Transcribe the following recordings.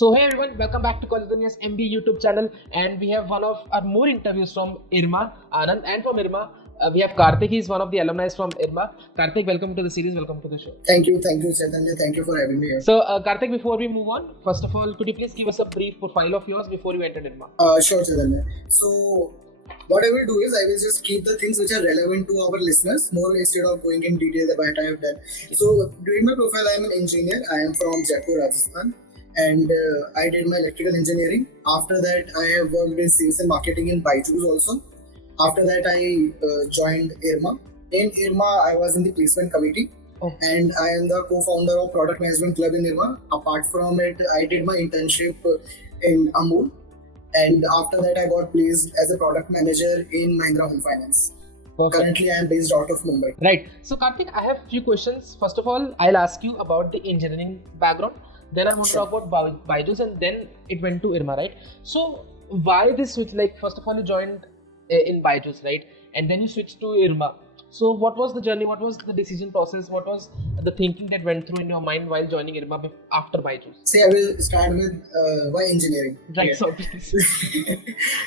So hey everyone, welcome back to College Dunia's MB YouTube channel, and we have one of our more interviews from IRMA Anand, and from IRMA we have Kartik. He is one of the alumni from IRMA. Kartik, welcome to the series, welcome to the show. Thank you, Chaitanya. Thank you for having me here. So Kartik, before we move on, first of all, could you please give us a brief profile of yours before you entered IRMA? Sure, Chaitanya. So what I will do is I will just keep the things which are relevant to our listeners more instead of going in detail about what I have done. So during my profile, I am an engineer. I am from Jaipur, Rajasthan. And I did my electrical engineering. After that, I have worked in sales and marketing in Byju's also. After that, I joined IRMA. In IRMA, I was in the placement committee. Oh. And I am the co-founder of Product Management Club in IRMA. Apart from it, I did my internship in Amul. And after that, I got placed as a product manager in Mahindra Home Finance. Perfect. Currently, I am based out of Mumbai. Right. So Kartik, I have few questions. First of all, I'll ask you about the engineering background. Then I want to talk about Byju's, and then it went to IRMA, right? So why this switch? Like, first of all, you joined in Byju's, right? And then you switched to IRMA. So what was the journey? What was the decision process? What was the thinking that went through in your mind while joining IRMA after Byju's? See, I will start with why engineering. Right. Yeah. So please.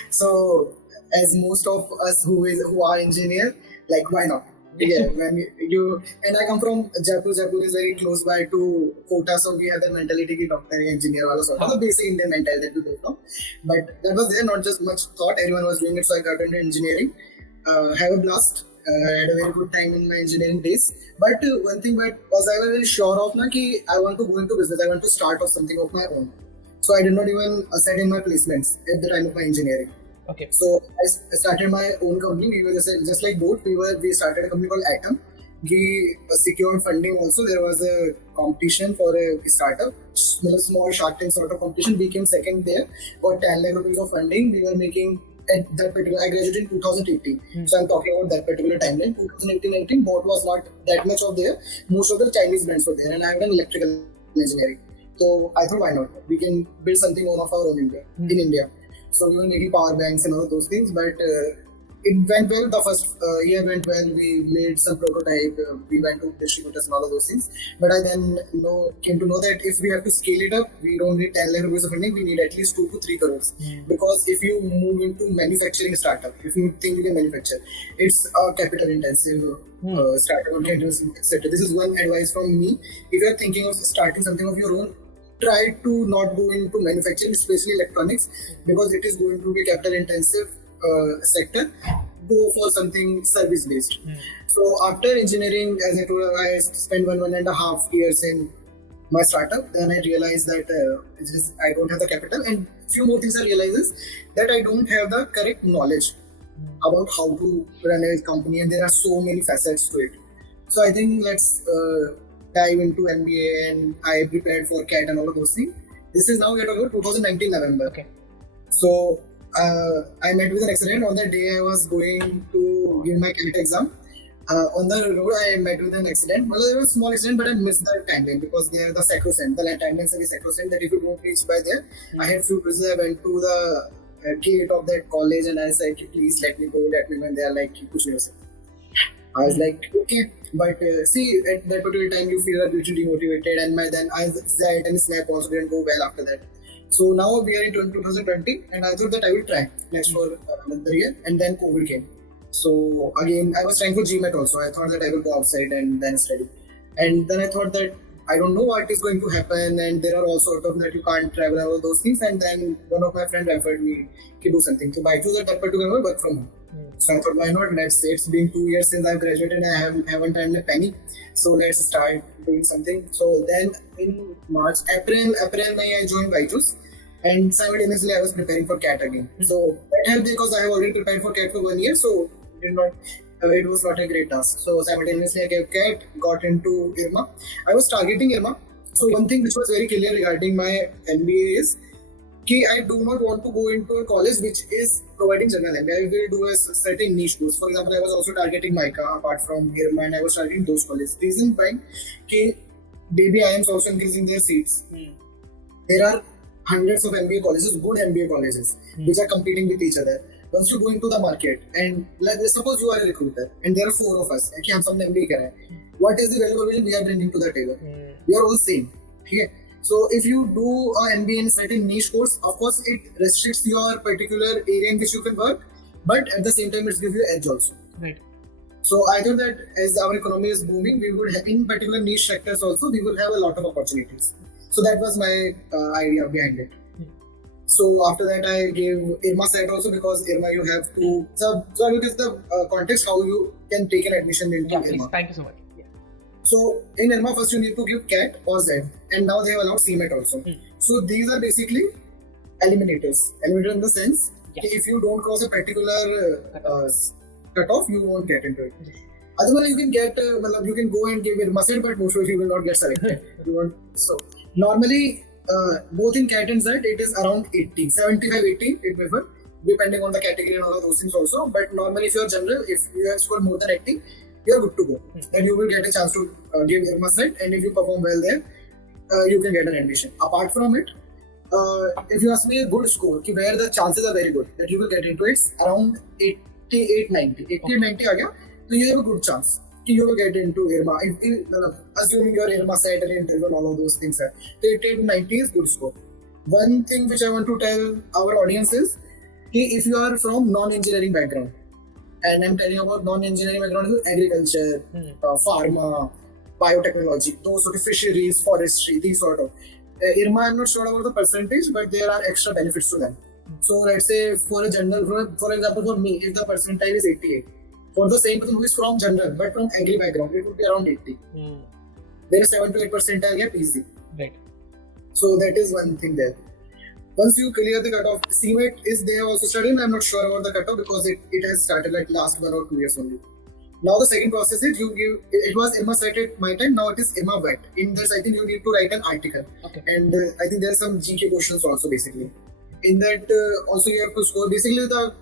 So, as most of us who are engineer, like why not? Yeah, when you and I come from Jaipur. Jaipur is very close by to Kota, so we have the mentality ki doctor, engineer, wala sort of the basic Indian mentality that we go from. But that was there, not just much thought. Everyone was doing it, so I got into engineering. Have a blast. Had a very good time in my engineering days. But one thing was I was very sure of na ki I want to go into business. I want to start off something of my own. So I did not even set in my placements at the time of my engineering. Okay. So I started my own company. We were just like both. We started a company called Atom. We secured funding also. There was a competition for a startup, small Shark Tank sort of competition. We came second there. Got 10 lakh rupees of funding. We were making at that particular. I graduated in 2018. So I'm talking about that particular timeline. 2018-19, boat was not that much of there. Most of the Chinese brands were there, and I've done electrical engineering. So I thought, why not? We can build something of our own in India. So we were making power banks and all those things, but it went well. The first year went well. We made some prototype. We went to distributors and all of those things. But I then came to know that if we have to scale it up, we don't need 10 lakh rupees of funding. We need at least 2 to 3 crores. Because if you move into manufacturing startup, if you think you can manufacture, it's a capital intensive startup, etc. This is one advice from me. If you are thinking of starting something of your own, try to not go into manufacturing, especially electronics, because it is going to be capital intensive sector. Go for something service based. So after engineering, as I told you, I spent 1.5 years in my startup. Then I realized that I don't have the capital, and few more things I realized is that I don't have the correct knowledge about how to run a company, and there are so many facets to it. So I think let's dive into MBA, and I prepared for CAT and all of those things. This is now we are talking about 2019 November. Okay. So I met with an accident. On that day I was going to give my CAT exam. On the road I met with an accident. Well, there was a small accident, but I missed the timeline because they are the sacrosanct. The timelines are the sacrosanct that if you don't reach by there. I had few visits. I went to the gate of that college and I said, please let me go, let me go. And they are like, kuch nahi ho sakta. I was like, okay, but see, at that particular time you feel a little demotivated, and then that and Snap also didn't go well after that. So now we are in 2020, and I thought that I will try next for another year, and then COVID came. So again, I was trying for GMAT also. I thought that I will go outside and then study, and then I thought that I don't know what is going to happen, and there are all sorts of that you can't travel and all those things. And then one of my friends referred me to do something. So Byju's at that particular work from home. So I thought, why not? Let's say it's been 2 years since I've graduated and I haven't earned a penny. So let's start doing something. So then in April, May I joined Byju's, and simultaneously I was preparing for CAT again. So that helped because I have already prepared for CAT for 1 year. So it was not a great task. So simultaneously I gave CAT, got into IRMA. I was targeting IRMA. So one thing which was very clear regarding my MBA is I do not want to go into a college which is providing general MBA. I will do a certain niche course. For example, I was also targeting MICA apart from IRMA, and I was targeting those colleges. Reason being, baby IIMs also increasing their seats. There are hundreds of MBA colleges, good MBA colleges, which are competing with each other. Once you go into the market, and suppose you are a recruiter, and there are 4 of us, what is the value proposition we are bringing to the table? We are all same. Okay? So if you do a MBA in certain niche course, of course it restricts your particular area in which you can work, but at the same time it gives you edge also. Right. So I thought that as our economy is booming, we would have, in particular niche sectors also, we will have a lot of opportunities. So that was my idea behind it. So after that I gave IRMA set also, because IRMA you have to, so I will give the context how you can take an admission into IRMA. Please. Thank you so much. So in IRMA first you need to give CAT or Z, and now they have allowed CMAT also. So these are basically eliminators. Eliminator in the sense that if you don't cross a particular cutoff, you won't get into it. Otherwise you can get, you can go and give IRMA set, but most of you will not get selected. You won't. So normally both in CAT and Z it is around 80, 75, 80 it may differ depending on the category and all of those things also. But normally if you are general, if you have scored more than 80, you are good to go. Then you will get a chance to give IRMA set, and if you perform well there, you can get an admission. Apart from it, if you ask me a good score, where the chances are very good that you will get into it, around 88, 90. 80, 90 aa gaya, so you have a good chance you will get into IRMA. Assuming your IRMA set and interview and all of those things, so 88, 90 is good score. One thing which I want to tell our audience is, if you are from non-engineering background, and I'm telling you about non-engineering background is agriculture, pharma, biotechnology, those sort of fisheries, forestry, these sort of. IRMA, I'm not sure about the percentage, but there are extra benefits to them. So let's say for a general, for example, for me, if the percentile is 88, for the same person who is from general but from agri background, it would be around 80. There is 7 to 8 percentile gap easy. Right. So that is one thing there. Once you clear the cutoff, CMAT is there also studying. I'm not sure about the cutoff because it has started like last 1 or 2 years only. Now the second process is you give, it was IRMA set at my time, now it is IRMA wet. In this I think you need to write an article. Okay. And I think there are some GK questions also basically. In that also you have to score, basically the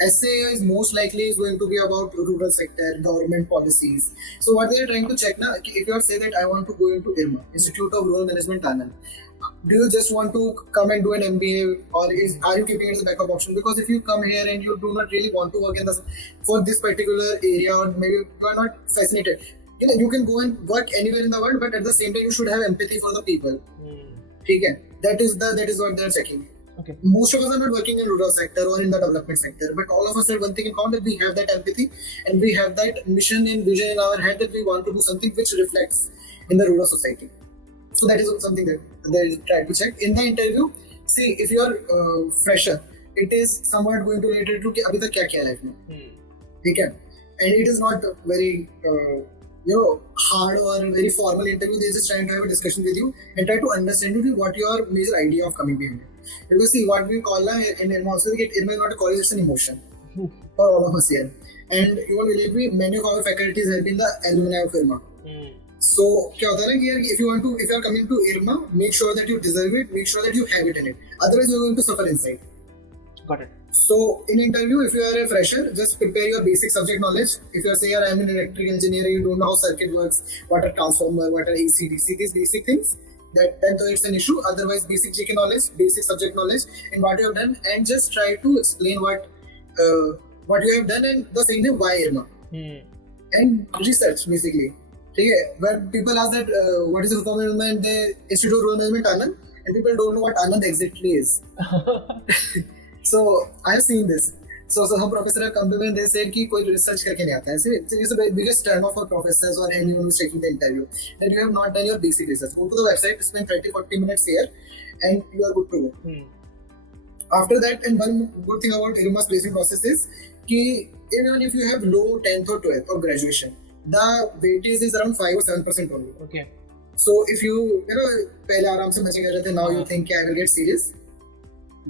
essay is most likely is going to be about rural sector, government policies. So what they are trying to check now, if you have said that I want to go into IRMA, Institute of Rural Management Anand, do you just want to come and do an MBA, or are you keeping it as a backup option? Because if you come here and you do not really want to work for this particular area, or maybe you are not fascinated, you can go and work anywhere in the world, but at the same time you should have empathy for the people. Okay? That is what they are checking. Okay. Most of us are not working in rural sector or in the development sector, but all of us have one thing in common, that we have that empathy and we have that mission and vision in our head that we want to do something which reflects in the rural society. So that is something that they try to check. In the interview, see, if you are fresher, it is somewhat going to relate to abhi tak kya kiya life mein. Okay? And it is not very hard or very formal interview. They just trying to have a discussion with you and try to understand what your major idea of coming behind it. Because see, what we call in IRMA also, IRMA is not a college, it's an emotion for all of us here. And you won't believe me, many of our faculties have been the alumni of IRMA. So, if you are coming to IRMA, make sure that you deserve it, make sure that you have it in it. Otherwise, you are going to suffer inside. Got it. So, in interview, if you are a fresher, just prepare your basic subject knowledge. If you are saying, I am an electrical engineer, you don't know how circuit works, what are transformer, what are AC, DC, these basic things, then it's an issue. Otherwise, basic GK knowledge, basic subject knowledge, and what you have done, and just try to explain what you have done, and the same thing, why IRMA. And research, basically. When people ask that what is the rural management, the Institute of Rural Management Anand, and people don't know what Anand exactly is. So I have seen this. So some professor have come to me and they said कि कोई research करके नहीं आता है. So it's the biggest turn-off for professors or anyone who's taking the interview, that you have not done your basic research. Go to the website, spend 30-40 minutes here, and you are good to go. After that, and one good thing about IRMA's placement process is कि even if you have low 10th or 12th or graduation, the weightage is around 5 or 7% only. Okay. So if you पहले आराम से मजे कर रहे थे, now you think I will get serious,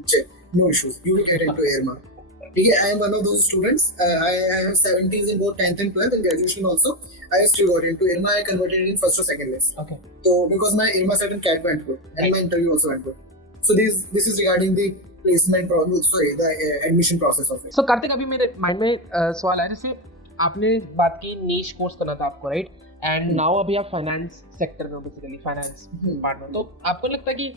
check, no issues, you will get into IRMA. I am one of those students. I have 70s in both 10th and 12th, and graduation also. I still got into IRMA. I converted it in first or second list. Okay. So because my IRMA set and CAT went good, and my interview also went good. So this is regarding the placement process, the admission process of it. So Kartik, अभी मेरे mind में सवाल आया, जैसे आपने बात की niche course करना था आपको, right? And now अभी आप finance sector में, basically finance department. तो आपको लगता है कि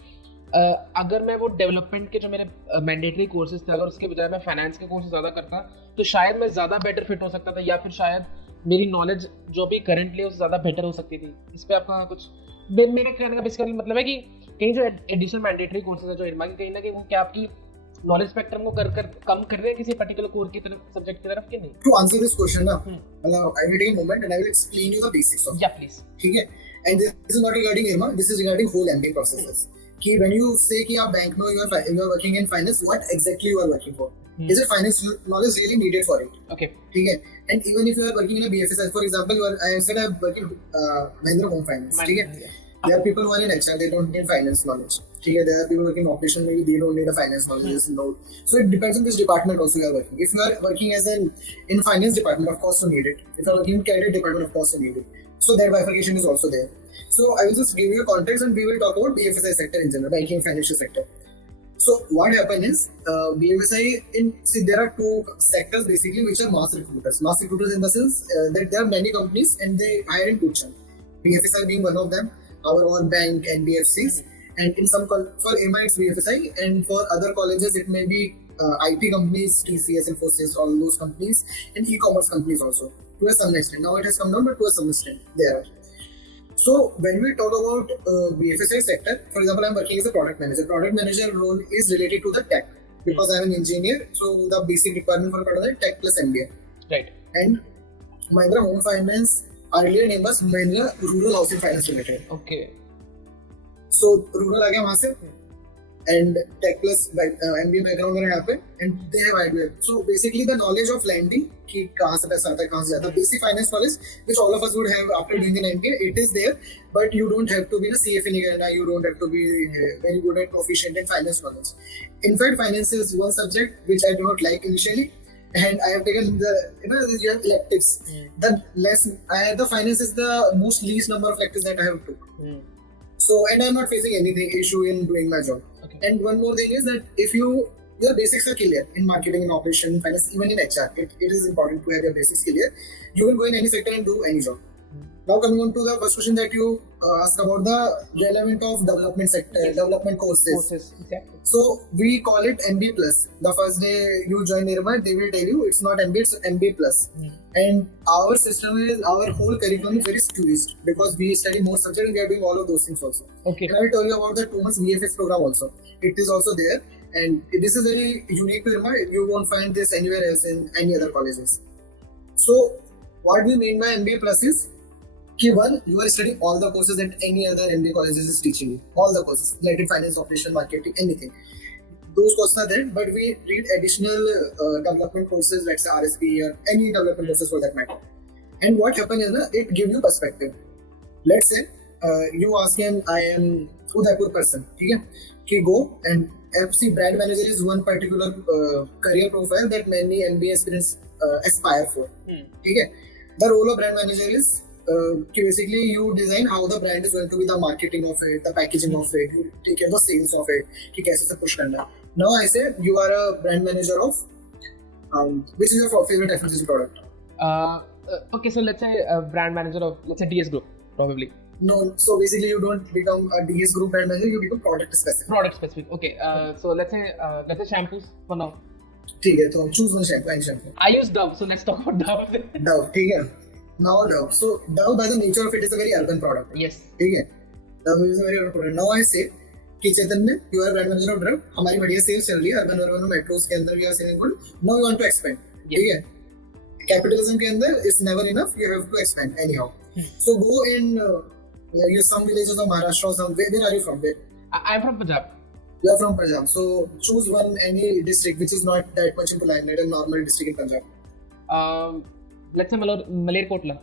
अगर मैं वो डेवलपमेंट के जो मेरे मैंडेटरी कोर्सेज थे, अगर उसके बजाय मैं फाइनेंस के कोर्सेज ज़्यादा करता तो शायद मैं ज़्यादा बेटर फिट हो सकता था, या फिर शायद मेरी नॉलेज जो भी करंटली है उससे ज़्यादा बेटर हो सकती थी. इस पे आपका कुछ मेरे कहने का बेसिकली मतलब है कि कहीं जो एडिशनल मैंडेटरी कोर्सेज है जो IRMA के, कहीं ना कहीं वो क्या आपकी नॉलेज स्पेक्ट्रम को कर कम कर रहे हैं किसी पर्टिकुलर कोर की तरफ, सब्जेक्ट की तरफ, कि नहीं? To answer this question ना, मतलब I will take a moment and I will explain you the basics of it. Yeah, please. ठीक है, and this is not regarding IRMA, this is regarding whole MBA processes. कि when you say कि आप bank में you are working in finance, what exactly you are working for? Is it finance knowledge really needed for it? Okay. ठीक है, and even if you are working in a BFSI, for example, I said I am working Mahindra Home Finance. ठीक है, there are people who are in HR, they don't need finance knowledge. ठीक है, there are people working in operation, maybe they don't need a finance knowledge. So it depends on which department also you are working. If you are working as in finance department, of course you need it. If you are working in credit department, of course you need it. So that bifurcation is also there. So I will just give you a context and we will talk about BFSI sector in general, banking and financial sector. So what happened is BFSI see there are two sectors basically which are mass recruiters. Mass recruiters in the sense that there are many companies and they hire in good chunk. BFSI being one of them, our own bank, NBFCs, and in some for IRMA it's BFSI, and for other colleges it may be IT companies, TCS, Infosys, all those companies, and e-commerce companies also. To a some extent, now it has come down, but to a some extent there are. So when we talk about BFSI sector, for example, I'm working as a product manager. Product manager role is related to the tech because I'm an engineer. So the basic requirement for product is tech plus MBA. Right. And Mahindra Home Finance earlier name was Mahindra Rural Housing Finance Limited. Okay. So rural आ गया वहाँ से, and tech plus MBA background वगैरह यहाँ पे, and they have idea. So basically the knowledge of lending कि कहाँ से पैसा आता है, कहाँ से जाता है, basic finance knowledge which all of us would have after doing an MBA, it is there, but you don't have to be a CFA निकालना, you don't have to be very good at proficient in finance knowledge. In fact, finance is one subject which I do not like initially, and I have taken you have electives. The finance is the most least number of electives that I have took. So, and I'm not facing anything issue in doing my job. Okay. And one more thing is that if your basics are clear in marketing, in operation, finance, even in HR, it is important to have your basics clear. You can go in any sector and do any job. Now coming on to the first question that you asked about the relevant of development sector, development courses. Exactly. So we call it MBA plus. The first day you join IRMA, they will tell you it's not MBA, it's MBA plus. And our system is, our whole curriculum is very squeezed because we study more subjects and we are doing all of those things also. Okay. And I will tell you about the 2 months VFX program also. It is also there, and this is very unique to IRMA. You won't find this anywhere else in any other colleges. So what we mean by MBA plus is one, you are studying all the courses that any other MBA colleges is teaching you. All the courses, related finance, operation, marketing, anything. Those courses are there, but we read additional development courses, let's say RSP or any development courses for that matter. And what happens is it gives you perspective. Let's say you ask him, I am Udaipur person, okay? Go and FC brand manager is one particular career profile that many MBA aspirants aspire for. Okay? The role of brand manager is basically you design how the brand is going to be, the marketing of it, the packaging of it, you take care of the sales of it, कि कैसे से push करना. Now I say you are a brand manager of which is your favorite FMCG product? Okay, so let's say a brand manager of, let's say, DS Group, probably. No, so basically you don't become a DS Group brand manager, you become product specific. Product specific, okay. So let's say shampoos for now. ठीक है, तो choose one shampoo, any shampoo. I use Dove, so let's talk about Dove. Dove, ठीक है. Now Dove. So Dove by the nature of it is a very urban product. Yes. ठीक है. Dove is a very urban product. Now I say कि चैतन्य, you are brand manager of Dove. हमारी बढ़िया sales चल रही है urban metros के अंदर, we are selling good. Now you want to expand. ठीक है. Capitalism के अंदर is never enough. You have to expand anyhow. So go in some villages of Maharashtra or some. Where are you from? Where? I'm from Punjab. You are from Punjab. So choose any district which is not that much into limelight, a normal district in Punjab. Let's say Malerkotla.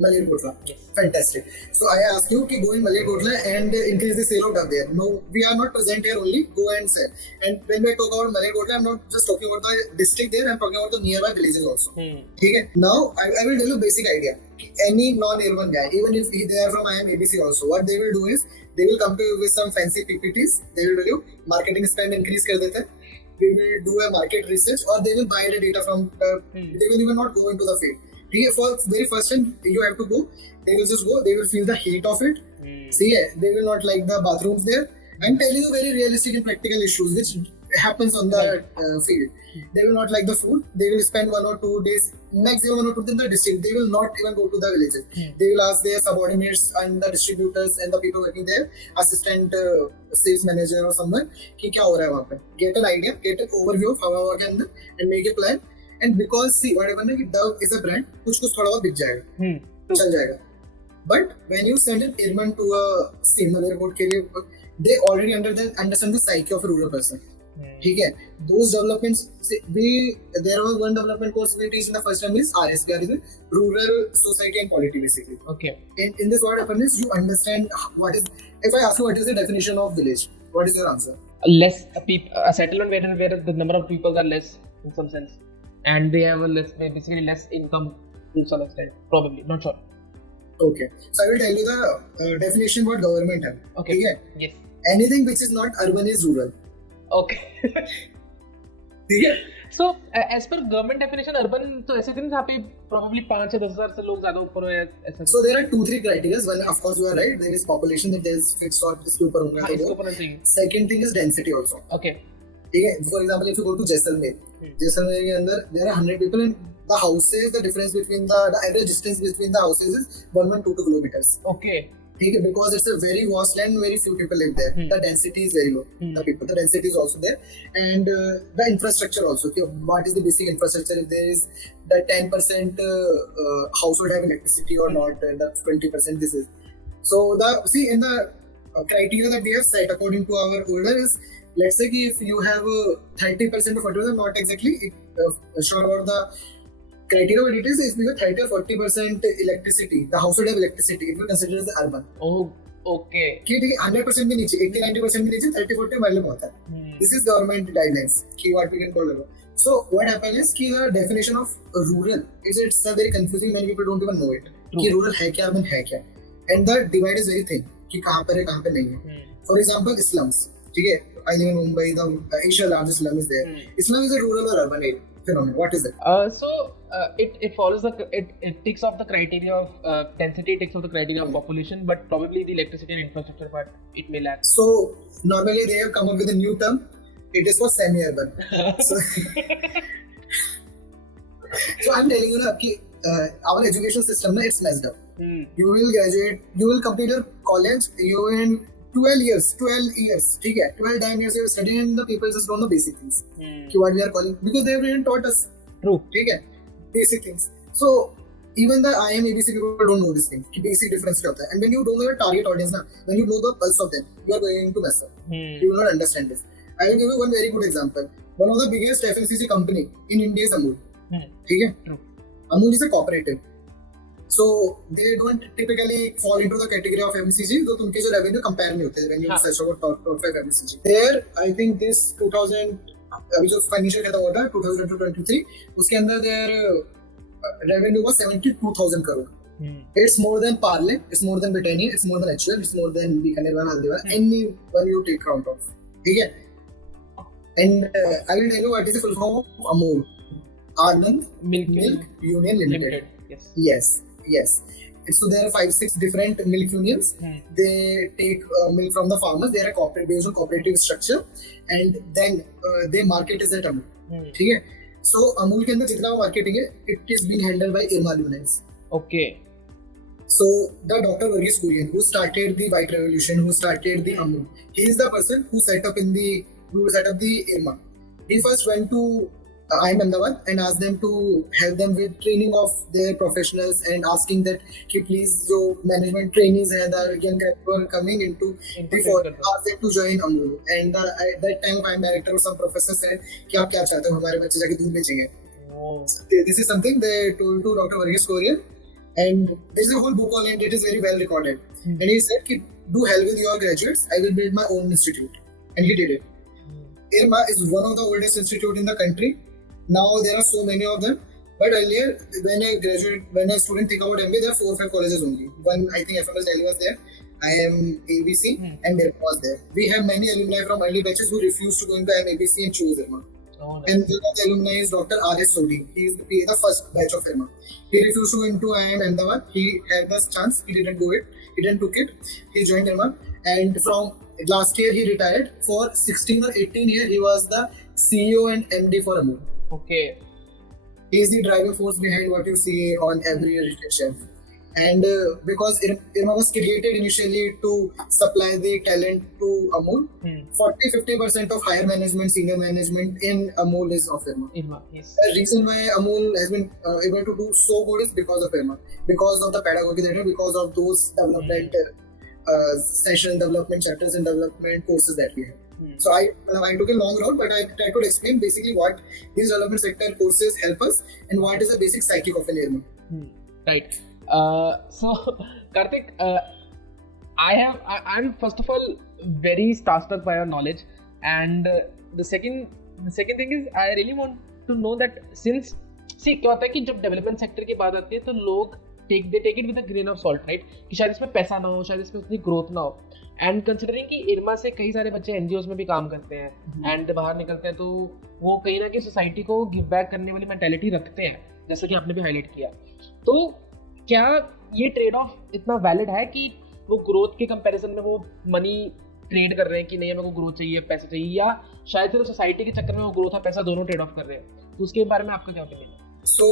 Malerkotla. Yes. Fantastic. So I ask you to go in Malerkotla and increase the sale of Dove there. No, we are not present here only. Go and sell. And when we talk about Malerkotla, I'm not just talking about the district there. I'm talking about the nearby villages also. Okay. Now I will tell you a basic idea. Any non-urban guy, even if they are from IIM ABC also, what they will do is they will come to you with some fancy PPTs. They will tell you marketing spend increase कर देते हैं. We will do a market research, or they will buy the data from. They will even not go into the field. For very first time, you have to go. They will just go. They will feel the heat of it. See, they will not like the bathrooms there. I'm telling you very realistic and practical issues which happens on the field. They will not like the food. They will spend 1 or 2 days, maximum 1 or 2 days in the district. They will not even go to the villages. They will ask their subordinates and the distributors and the people working there, assistant sales manager or someone, कि क्या हो रहा है वहाँ पे. Get an idea, get an overview of हवा के अंदर, and make a plan. And because see what happens is Dove is a brand, कुछ थोड़ा बहुत बिक जाएगा, चल जाएगा. But when you send an airman to a similar airport के लिए, they already understand the psyche of a rural person. ठीक है, those developments, there was one development course we teach in the first term is RSPR, is rural society and polity basically. Okay. In this what happens is you understand what is, if I ask you what is the definition of village, what is your answer? A settlement where the number of people are less in some sense, and they have basically less income to some extent, probably, not sure. Okay, so I will tell you the definition what government have. Okay. Yes. Anything which is not urban is rural. Okay. Yeah. So as per government definition, urban तो ऐसे दिन जहाँ पे probably 5 से 10,000 से लोग ज़्यादा ऊपर है ऐसा. So there are 2-3 criteria. One, of course, you are right. There is population that there is fixed or इसके ऊपर होगा. इसके ऊपर नहीं. Second thing is density also. Okay. ठीक है. For example, if you go to Jaisalmer, Jaisalmer के अंदर there are 100 people and the houses, the difference between the average distance between the houses is 1.22 kilometers. Okay. ठीक है, because it's a very vast land, very few people live there. The density is very low. The density is also there, and the infrastructure also. What is the basic infrastructure? If there is the 10% household have electricity or not, and the 20% this is. So in the criteria that we have set according to our order is, let's say if you have 30% of whatever, not exactly sure about the criteria, but it is if you have 30 or 40% electricity, the household have electricity, it will consider as urban. Oh, okay. ठीक है, 100% भी नीचे, 80-90% भी नीचे, 30-40 वाले में होता है. This is government guidelines. कि what we can call urban. So what happens is कि the definition of rural it's a very confusing. Many people don't even know it. कि rural है क्या, urban है क्या, and the divide is very thin. कि कहाँ पर है, कहाँ पर नहीं है. For example, slums. ठीक है, I live in Mumbai. The Asia's largest slum is there. Slum is a rural or urban area. What is it? It follows it ticks off the criteria of density, ticks off the criteria of population, but probably the electricity and infrastructure part it may lack. So normally they have come up with a new term. It is for semi-urban. So I'm telling you that our education system it's messed up. You will graduate, you will complete your college, you will 12 years, ठीक है, 12 damn years you are studying and the people just don't know basic things. What we are calling, because they have taught us. True. ठीक है, basic things. So even the IRMA ABC people don't know this thing. कि basic difference क्या होता है. And when you don't know your target audience ना, when you know the pulse of them, you are going to mess up. You will not understand this. I will give you one very good example. One of the biggest FMCG company in India is Amul. ठीक है. Amul is a cooperative. So they don't typically fall into the category of FMCG. तो उनके जो revenue compare नहीं होते when you search about top 5 FMCG. There I think this 2000 अभी जो financial का था 2023 उसके अंदर their revenue was 72,000 crore. It's more than Parle, it's more than Britannia, it's more than HUL, it's more than Bikanerwala, Haldiwala, anyone you take count of. ठीक है. And I will tell you what is the full form of Amul. Anand Milk Union Limited. Yes. So there are 5-6 different milk unions. They take milk from the farmers. They are based on cooperative structure, and then they market is at Amul. ठीक है. So Amul के अंदर जितना marketing है, it is being handled by IRMA Anand. Okay. So the Dr. Varghese Kurian, who started the White Revolution, who started the Amul, he is the person who set up the IRMA. He first went to IRMA Ahmedabad and asked them to help them with training of their professionals and asking that please जो management trainees हैं the young guys who are coming into before ask them to join Amul. And at that time IRMA director or some professor said कि आप क्या चाहते हो हमारे बच्चे जाके दूध बेचेंगे. This is something they told to Dr. Varghese Kurian, and there is a whole book on it. It is very well recorded. And he said do hell with your graduates, I will build my own institute, and he did it. IRMA is one of the oldest institute in the country. Now there are so many of them, but earlier when a student think about MBA, there are 4 or 5 colleges only. One, I think FMS Delhi was there, IIM ABC, and IRMA was there. We have many alumni from early batches who refused to go into IIM ABC and choose IRMA. And one of the alumni is Dr. R.S. Sodhi. He is the first batch of IRMA. He refused to go into IIM Ahmedabad. He had the chance. He didn't do it. He didn't took it. He joined IRMA. And from last year he retired. For 16 or 18 years, he was the CEO and MD for Amul. Okay. He is the driving force behind what you see on every retail shelf. And because IRMA was created initially to supply the talent to Amul, 40-50% of higher management, senior management in Amul is of IRMA. Yes. The reason why Amul has been able to do so good is because of IRMA, because of the pedagogy that because of those development session, development chapters, and development courses that we have. So I took a long road, but I tried to explain basically what these development sector courses help us and what is the basic psyche of an IRMA. Right. So Kartik, I'm first of all very starstruck by your knowledge, and the second thing is I really want to know that since क्या होता है कि जब development sector की बात आती है तो लोग they take it with a grain of salt, right? कि शायद इसमें पैसा ना हो, शायद इसमें उतनी ग्रोथ ना हो, एंड कंसिडरिंग कि इरमा से कई सारे बच्चे एनजीओज में भी काम करते हैं एंड बाहर निकलते हैं तो वो कहीं ना कहीं सोसाइटी को गिव बैक करने वाली मेंटालिटी रखते हैं, जैसा कि आपने भी हाईलाइट किया. तो क्या ये ट्रेड ऑफ इतना वैलिड है कि वो ग्रोथ के कंपैरिजन में वो मनी ट्रेड कर रहे हैं कि नहीं मेरे को ग्रोथ चाहिए, पैसा चाहिए, या शायद सिर्फ सोसाइटी के चक्कर में वो ग्रोथ और पैसा दोनों ट्रेड ऑफ कर रहे हैं? तो उसके बारे में आपका क्या ओपिनियन है? So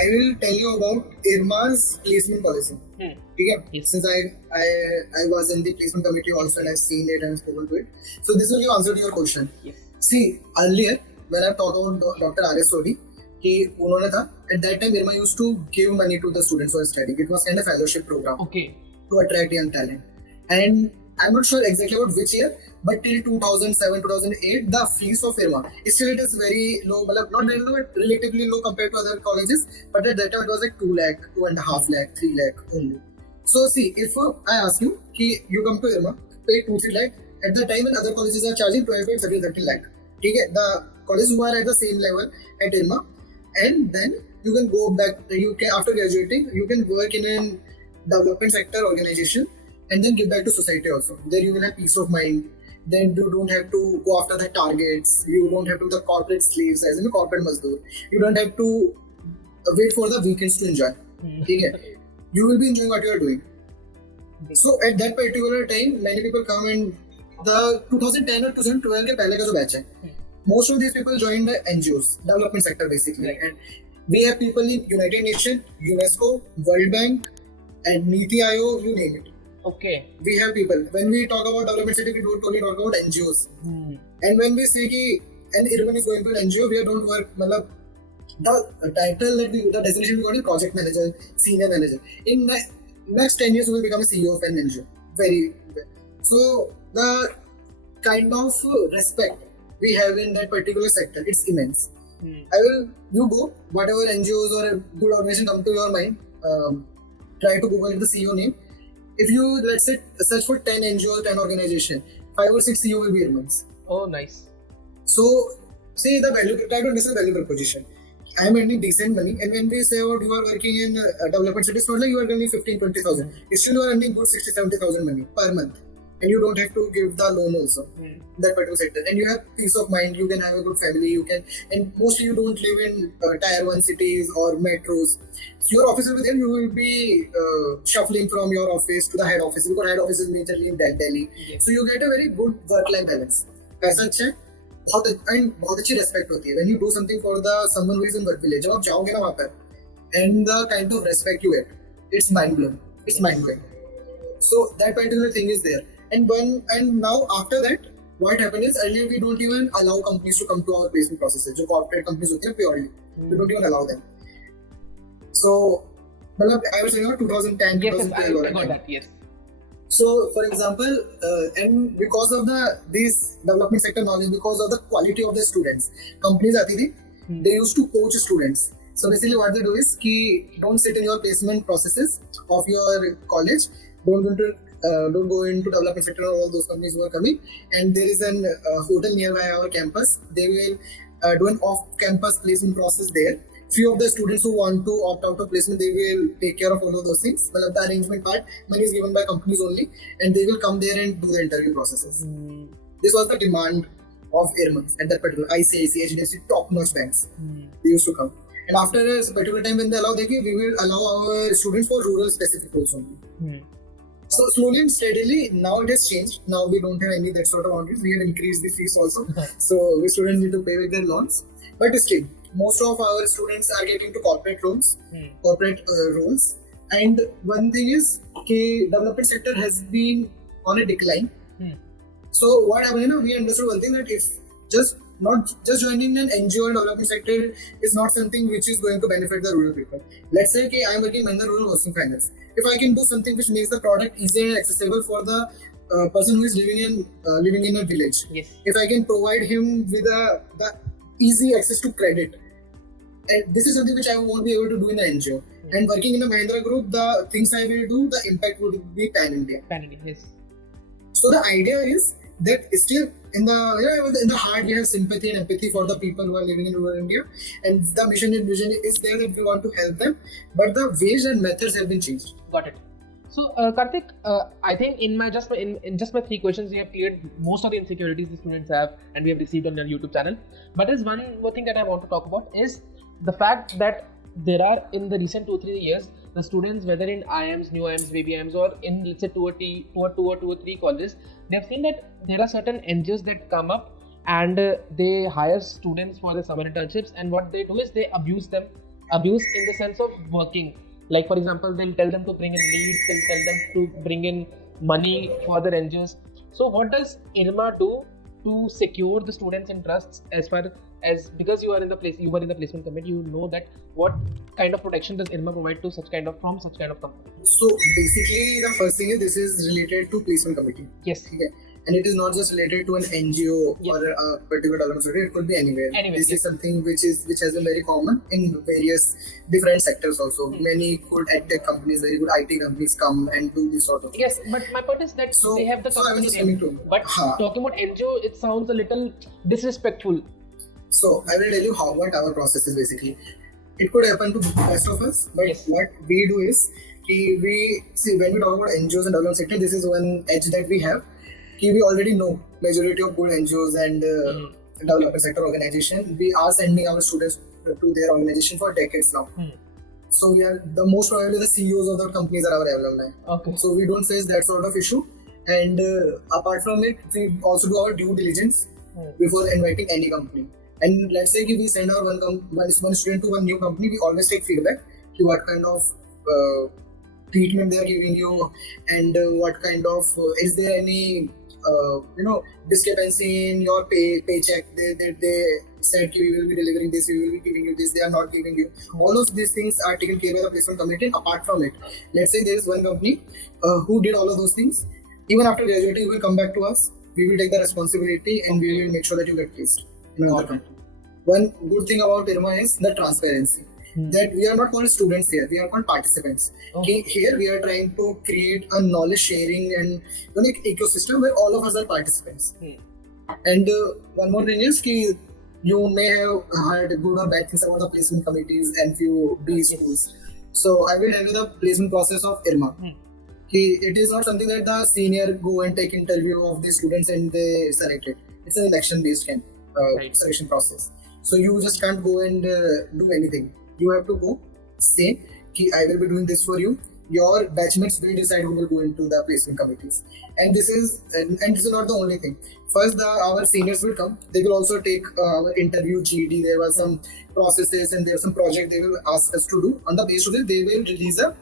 I will tell you about IRMA's placement policy. Okay? Since I was in the placement committee also and I've seen it and spoken to it. So this will give answer to your question. Yes. See, earlier when I talked about Dr. R.S. Sodhi, कि उन्होंने था at that time IRMA used to give money to the students who are studying. It was kind of fellowship program. Okay. To attract young talent. And I'm not sure exactly about which year, but till 2007-2008, the fees of IRMA still it is very low, not very low, but relatively low compared to other colleges. But at that time it was like 2 lakh, 2.5 lakh, 3 lakh only. So see, if I ask you, you come to IRMA, pay 2-3 lakh, at the time when other colleges are charging 12-13 lakh. Okay, the colleges who are at the same level at IRMA, and then you can go back. You can after graduating, you can work in a development sector organization. And then give back to society also. There you will have peace of mind. Then you don't have to go after the targets. You don't have to be the corporate slaves as in a corporate mazdoor. You don't have to wait for the weekends to enjoy. Okay? You will be enjoying what you are doing. So at that particular time, many people come and the 2010 or 2012 के पहले का जो batch है, most of these people joined the NGOs, development sector basically. And we have people in United Nations, UNESCO, World Bank, and Niti Aayog, you name it. Okay. We have people. When we talk about development sector, we don't only talk about NGOs. And when we say that an IRMA is going to an NGO, we don't work. The title that the designation we got is project manager, senior manager. In next 10 years, we will become a CEO of an NGO. Very well. So the kind of respect we have in that particular sector, it's immense. You go, whatever NGOs or a good organization come to your mind, try to Google the CEO name. If you, let's say, search for 10 NGOs, 10 organizations, 5 or 6 CEO will be IRMAs. Oh, nice. So, say the value, try to understand the value proposition. I am earning decent money, and when we say about you are working in development cities, not like you are earning 15-20,000. Still, you are earning good 60-70,000 money per month. And you don't have to give the loan also, that particular sector. And you have peace of mind, you can have a good family, and mostly you don't live in tier 1 cities or metros. So your office will be there, you will be shuffling from your office to the head office, because head office is majorly in Delhi. Yes. So you get a very good work-life balance. पैसा अच्छा है, बहुत अच्छी respect होती है. When you do something for someone who is in work village, जब आप जाओगे ना वहाँ पर, and the kind of respect you get, it's mind-blowing. It's mind-blowing. So that particular thing is there. And now after that, what happened is earlier we don't even allow companies to come to our placement processes. जो corporate companies होती हैं purely, we don't even allow them. So, I was saying about 2010, yes, 2012. I got that. Yes. So, for example, and because of this development sector knowledge, because of the quality of the students, companies आती थी, they used to coach students. So basically, what they do is don't sit in your placement processes of your college. Don't go into development sector or all those companies who are coming. And there is an hotel nearby our campus. They will do an off-campus placement process there. Few of the students who want to opt out of placement, they will take care of all of those things. Well, the arrangement part, money is given by companies only, and they will come there and do the interview processes. This was the demand of IRMA at that particular ICICI, HDFC, top-notch banks. They used to come. And after a particular time when they allow, we will allow our students for rural specific roles only. So slowly and steadily, now it has changed. Now we don't have any that sort of boundaries. We have increased the fees also. So we students need to pay with their loans. But still, most of our students are getting to corporate loans, corporate roles. And one thing is, development sector has been on a decline. So what happened, we understood one thing, that if not just joining an NGO and development sector is not something which is going to benefit the rural people. Let's say I am working in the rural housing finance. If I can do something which makes the product easy and accessible for the person who is living in a village, if I can provide him with the easy access to credit, and this is something which I won't be able to do in an NGO. And working in a Mahindra group, the things I will do, the impact would be pan-India. Yes. So the idea is that still in the heart we have sympathy and empathy for the people who are living in rural India, and the mission and vision is there that we want to help them, but the ways and methods have been changed. Got it. So Kartik, I think in just my 3 questions, we have cleared most of the insecurities the students have and we have received on your YouTube channel. But there's one more thing that I want to talk about, is the fact that there are, in the recent 2-3 years, the students, whether in IIMs, new IIMs, BBMs, or in, let's say, 2 or 3 colleges, they have seen that there are certain NGOs that come up and they hire students for the summer internships, and what they do is they abuse in the sense of working. Like, for example, they'll tell them to bring in leads, they'll tell them to bring in money for their NGOs. So what does IRMA do to secure the students' interests, as far as, because you were in the placement committee, you know that what kind of protection does IRMA provide to such kind of company? So basically, the first thing is, this is related to placement committee. Yes. Okay. And it is not just related to an NGO or a particular development sector. It could be anywhere. This is something which has been very common in various different sectors also. Many good edtech companies, very good IT companies come and do this sort of thing. Yes, but my point is that they have the company name. But talking about NGO, it sounds a little disrespectful. So I will tell you what our process is basically. It could happen to the rest of us, but what we do is, we see, when we talk about NGOs and development sector, this is one edge that we have. We already know majority of good NGOs and development sector organization. We are sending our students to their organization for decades now. So we are most probably the CEOs of the companies are our alumni. Okay. So we don't face that sort of issue. And apart from it, we also do our due diligence before inviting any company. And let's say we send our one student to one new company, we always take feedback. What kind of treatment they are giving you, and what kind of is there any discrepancy in your paycheck. They said we will be delivering this, we will be giving you this, they are not giving you. All of these things are taken care by the placement committee. Apart from it, let's say there is one company who did all of those things. Even after graduating, you will come back to us. We will take the responsibility and we will make sure that you get placed in another company. One good thing about IRMA is the transparency. That we are not called students here, we are called participants. Here we are trying to create a knowledge sharing and ecosystem where all of us are participants. And one more thing is, you may have heard good or bad things about the placement committees and few B schools. So I will tell you the placement process of IRMA. It is not something that the senior go and take interview of the students and they select it. It's an election based selection process. So you just can't go and do anything. You have to go say, I will be doing this for you. Your batchmates will decide who will go into the placement committees. And this is not the only thing. First, our seniors will come. They will also take our interview GD. There were some processes and there are some projects they will ask us to do. On the basis of it, they will release a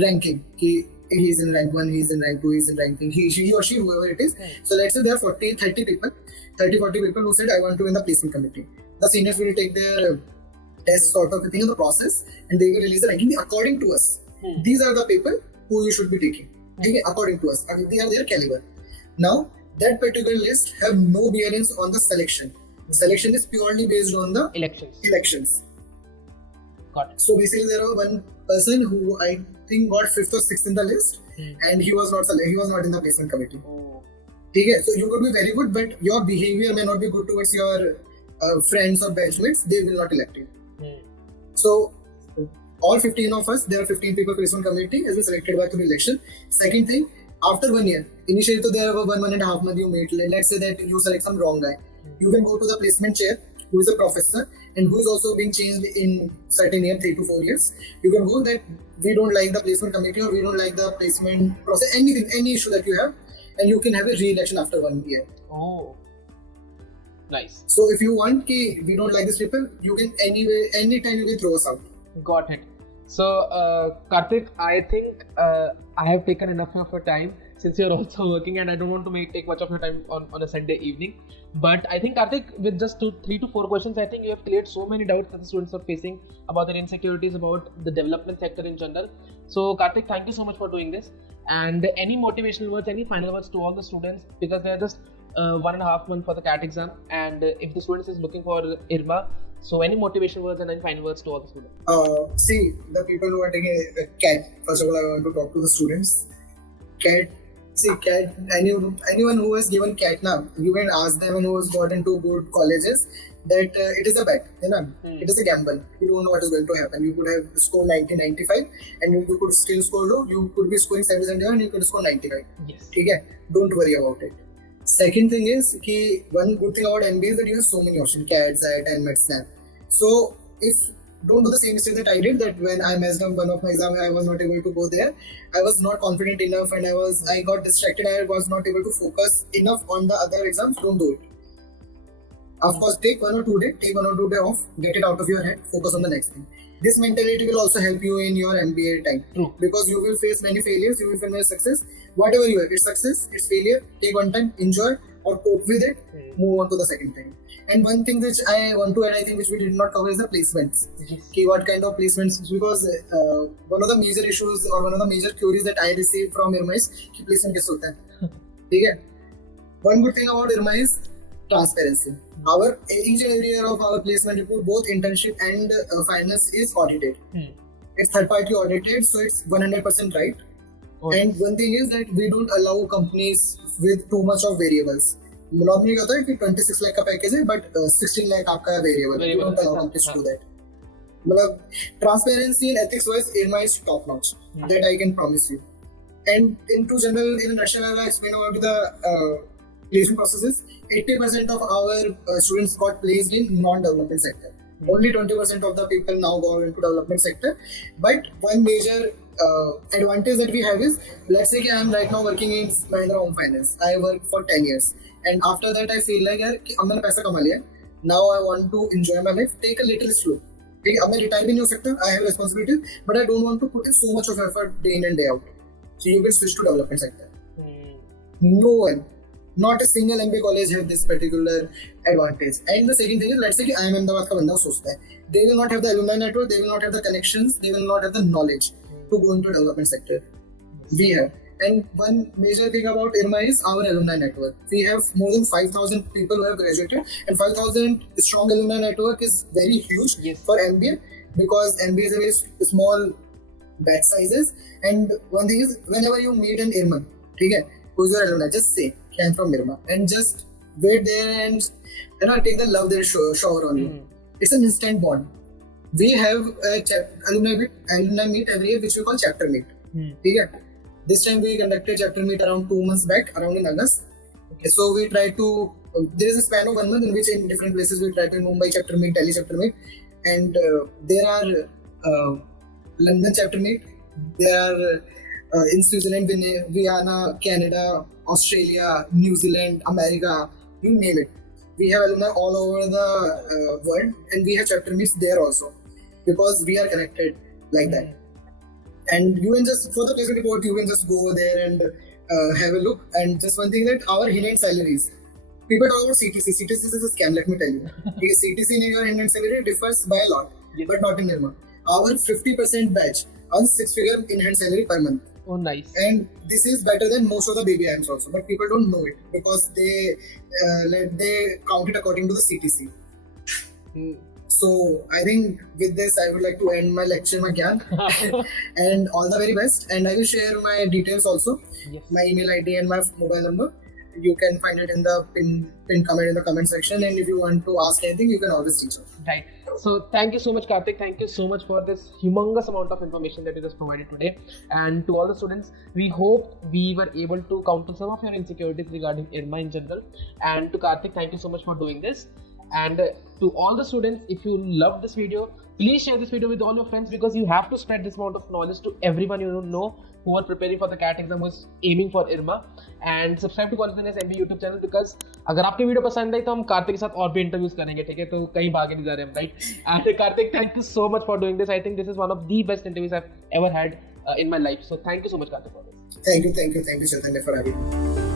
ranking. He is in rank 1, he is in rank 2, he is in rank 3, he or she, whoever it is. So let's say there are 40 people who said, I want to be in the placement committee. The seniors will take their test sort of a thing in the process and they will release the ranking according to us. These are the people who you should be taking. According to us. They are their caliber. Now, that particular list have no bearings on the selection. Selection is purely based on the elections. Got it. So basically, there was one person who I think got 5th or 6th in the list, and he was not selected. He was not in the placement committee. Okay, so you could be very good, but your behavior may not be good towards your friends or batchmates. They will not elect you. So all 15 of us, there are 15 people placement committee has been selected by through election. Second thing, after 1 year, initially there were 1.5 months you made. Let's say that you select some wrong guy. You can go to the placement chair who is a professor and who is also being changed in certain year, 3 to 4 years, you can go that we don't like the placement committee or we don't like the placement process, anything, any issue that you have, and you can have a re-election after 1 year. Oh, nice. So if you want ki we don't like this people, you can anytime you can throw us out. Got it. So, Kartik, I think I have taken enough of your time since you're also working, and I don't want to take much of your time on a Sunday evening. But I think, Kartik, with just 3 to 4 questions, I think you have cleared so many doubts that the students are facing about their insecurities about the development sector in general. So, Kartik, thank you so much for doing this. And any motivational words, any final words to all the students, because they are just 1.5 months for the CAT exam, and if the students is looking for IRMA, so any motivation words and any final words to all the students? See, the people who are taking a CAT, first of all, I want to talk to the students. CAT, anyone who has given CAT now, you can ask them and who has got into good colleges that it is a bet, it is a gamble. You don't know what is going to happen. You could have scored 90, 95 and you could still score low. You could be scoring 70, 71 and you could score 95. Yes. Okay? Don't worry about it. Second thing is, one good thing about MBA is that you have so many options, CAT, SAT and MedSnap. So don't do the same mistake that I did, that when I messed up one of my exams, I was not able to go there. I was not confident enough and I got distracted. I was not able to focus enough on the other exams. Don't do it. Of course, take 1 or 2 days off, get it out of your head, focus on the next thing. This mentality will also help you in your MBA time. True. Because you will face many failures, you will face many success. Whatever you have, it's success, it's failure, take one time, enjoy or cope with it, move on to the second time. And one thing which I want to add, I think which we did not cover, is the placements. Yes. What kind of placements? Because one of the major issues or one of the major theories that I received from IRMA is कि placement कैसे होता है. ठीक है? One good thing about IRMA is transparency. Each and every year of our placement report, both internship and finance is audited. It's third party audited, so it's 100% right. Okay. And one thing is that we don't allow companies with too much of variables. Normally कहता है कि 26 lakh का package है, but 16 lakh आपका variable. You don't allow companies to do that. मतलब transparency and ethics wise, IRMA is top notch. That I can promise you. And in general, in a nutshell, I will explain about the placement processes. 80% of our students got placed in non-development sector. Only 20% of the people now go into development sector. But one major advantage that we have is, let's say I am right now working in Mahindra Home Finance. I worked for 10 years. And after that, I feel like, अब मैंने पैसा कमा लिया. Now I want to enjoy my life. Take a little slow. Okay, अब मैं retire भी नहीं हो सकता. I have responsibilities, but I don't want to put in so much of effort day in and day out. So you can switch to development sector. No one, not a single MBA college have this particular advantage. And the second thing is, let's say I am Ahmedabad का बंदा सोचता है, they will not have the alumni network, they will not have the connections, they will not have the knowledge to go into development sector. We have. And one major thing about IRMA is our alumni network. We have more than 5,000 people who have graduated, and 5,000 strong alumni network is very huge for MBA, because MBA is a very small batch sizes. And one thing is, whenever you meet an IRMA, who's your alumni, just say, I'm from IRMA, and just wait there and take the love their shower on you. It's an instant bond. We have a alumni meet every year, which we call chapter meet. This time we conducted chapter meet around 2 months back, around in August. Okay, so we try to, there is a span of 1 month in which in different places we try to Mumbai chapter meet, Delhi chapter meet, and there are London chapter meet, there are in Switzerland, Vienna, Canada, Australia, New Zealand, America, you name it. We have alumni all over the world, and we have chapter meets there also, because we are connected like that. And you can just, for the placement report, you can just go there and have a look. And just one thing, that our hidden salaries, people talk about CTC. CTC is a scam, let me tell you. Because CTC in your hidden salary differs by a lot, but not in IRMA. Our 50% batch on 6-figure in hand salary per month. Oh, nice. And this is better than most of the baby IIMs also, but people don't know it because they count it according to the CTC. So I think with this, I would like to end my lecture, my gyan, and all the very best. And I will share my details also, my email ID and my mobile number. You can find it in the pin comment in the comment section. And if you want to ask anything, you can always reach out. Right. So thank you so much, Kartik. Thank you so much for this humongous amount of information that you just provided today. And to all the students, we hope we were able to counter some of your insecurities regarding IRMA in general. And to Kartik, thank you so much for doing this. And to all the students, if you love this video, please share this video with all your friends, because you have to spread this amount of knowledge to everyone you know who are preparing for the CAT exam, who is aiming for IRMA. And subscribe to College MB YouTube channel, because अगर आपकी video पसंद आई तो हम कार्तिक के साथ और भी interviews करेंगे, ठीक है? तो कहीं भागे नहीं जा रहे हम, right? And Kartik, thank you so much for doing this. I think this is one of the best interviews I've ever had in my life. So thank you so much, Kartik, for this. Thank you, Chaitanya, for having me.